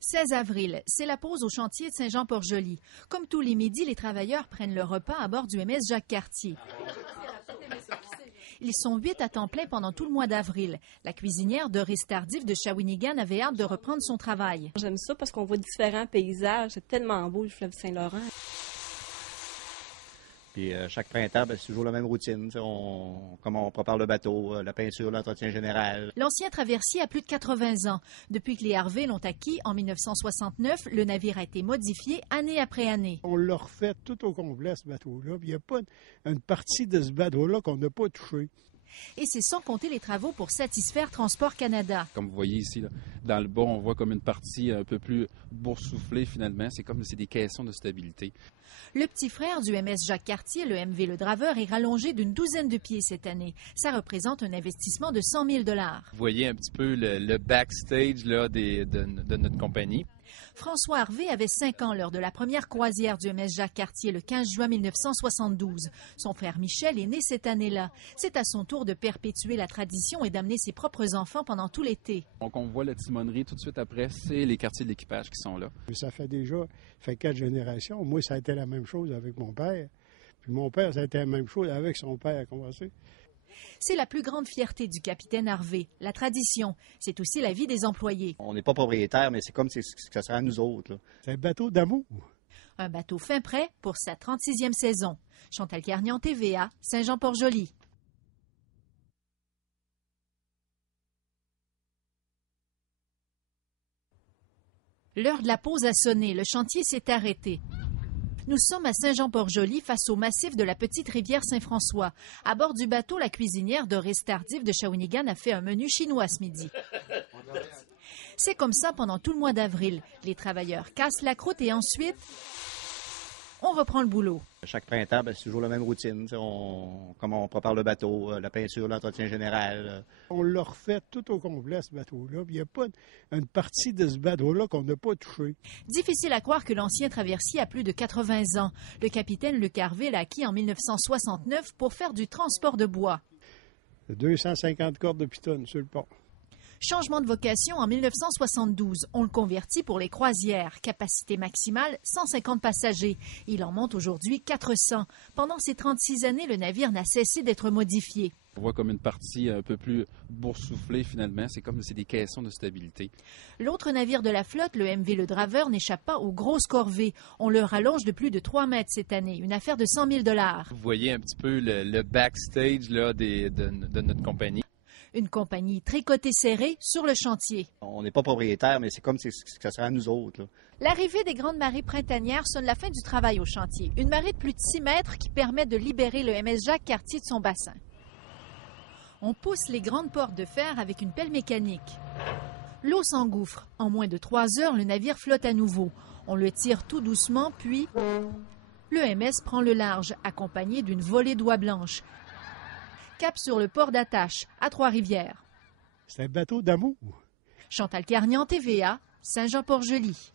16 avril, c'est la pause au chantier de Saint-Jean-Port-Joli. Comme tous les midis, les travailleurs prennent leur repas à bord du MS Jacques-Cartier. Ils sont 8 à temps plein pendant tout le mois d'avril. La cuisinière Doris Tardif de Shawinigan avait hâte de reprendre son travail. J'aime ça parce qu'on voit différents paysages. C'est tellement beau le fleuve Saint-Laurent. Puis chaque printemps, c'est toujours la même routine. Comment on prépare le bateau, la peinture, l'entretien général. L'ancien traversier a plus de 80 ans. Depuis que les Harvey l'ont acquis en 1969, le navire a été modifié année après année. On l'a refait tout au complet, ce bateau-là. Il n'y a pas une partie de ce bateau-là qu'on n'a pas touché. Et c'est sans compter les travaux pour satisfaire Transport Canada. Comme vous voyez ici, là, dans le bas, on voit comme une partie un peu plus boursouflée finalement. C'est comme des caissons de stabilité. Le petit frère du MS Jacques-Cartier, le MV Le Draveur, est rallongé d'une douzaine de pieds cette année. Ça représente un investissement de 100 000 $. Vous voyez un petit peu le backstage là, de notre compagnie. François Harvey avait 5 ans lors de la première croisière du MS Jacques-Cartier le 15 juin 1972. Son frère Michel est né cette année-là. C'est à son tour de perpétuer la tradition et d'amener ses propres enfants pendant tout l'été. Donc on voit la timonerie tout de suite après, c'est les quartiers de l'équipage qui sont là. Ça fait 4 générations. Moi, ça a été la même chose avec mon père. Puis mon père, ça a été la même chose avec son père, commencé. C'est la plus grande fierté du capitaine Harvey, la tradition. C'est aussi la vie des employés. On n'est pas propriétaire, mais c'est comme si ça serait à nous autres. Là. C'est un bateau d'amour. Un bateau fin prêt pour sa 36e saison. Chantal Carnian, TVA, Saint-Jean-Port-Joli. L'heure de la pause a sonné, le chantier s'est arrêté. Nous sommes à Saint-Jean-Port-Joli face au massif de la petite rivière Saint-François. À bord du bateau, la cuisinière Doris Tardif de Shawinigan a fait un menu chinois ce midi. C'est comme ça pendant tout le mois d'avril. Les travailleurs cassent la croûte et ensuite, on reprend le boulot. Chaque printemps, c'est toujours la même routine. Comment on prépare le bateau, la peinture, l'entretien général. On l'a refait tout au complet, ce bateau-là. Il n'y a pas une partie de ce bateau-là qu'on n'a pas touché. Difficile à croire que l'ancien traversier a plus de 80 ans. Le capitaine Luc Harvey l'a acquis en 1969 pour faire du transport de bois. 250 cordes de pitonne sur le pont. Changement de vocation en 1972. On le convertit pour les croisières. Capacité maximale, 150 passagers. Il en monte aujourd'hui 400. Pendant ces 36 années, le navire n'a cessé d'être modifié. On voit comme une partie un peu plus boursouflée finalement. C'est comme des caissons de stabilité. L'autre navire de la flotte, le MV Le Draveur, n'échappe pas aux grosses corvées. On le rallonge de plus de 3 mètres cette année. Une affaire de 100 000 $. Vous voyez un petit peu le backstage là, de notre compagnie. Une compagnie tricotée serrée sur le chantier. On n'est pas propriétaire, mais c'est comme si ça serait à nous autres. Là. L'arrivée des grandes marées printanières sonne la fin du travail au chantier. Une marée de plus de 6 mètres qui permet de libérer le MS Jacques-Cartier de son bassin. On pousse les grandes portes de fer avec une pelle mécanique. L'eau s'engouffre. En moins de 3 heures, le navire flotte à nouveau. On le tire tout doucement, puis le MS prend le large, accompagné d'une volée d'oie blanche. Cap sur le port d'attache, à Trois-Rivières. C'est un bateau d'amour. Chantal Carnian, TVA, Saint-Jean-Port-Joli.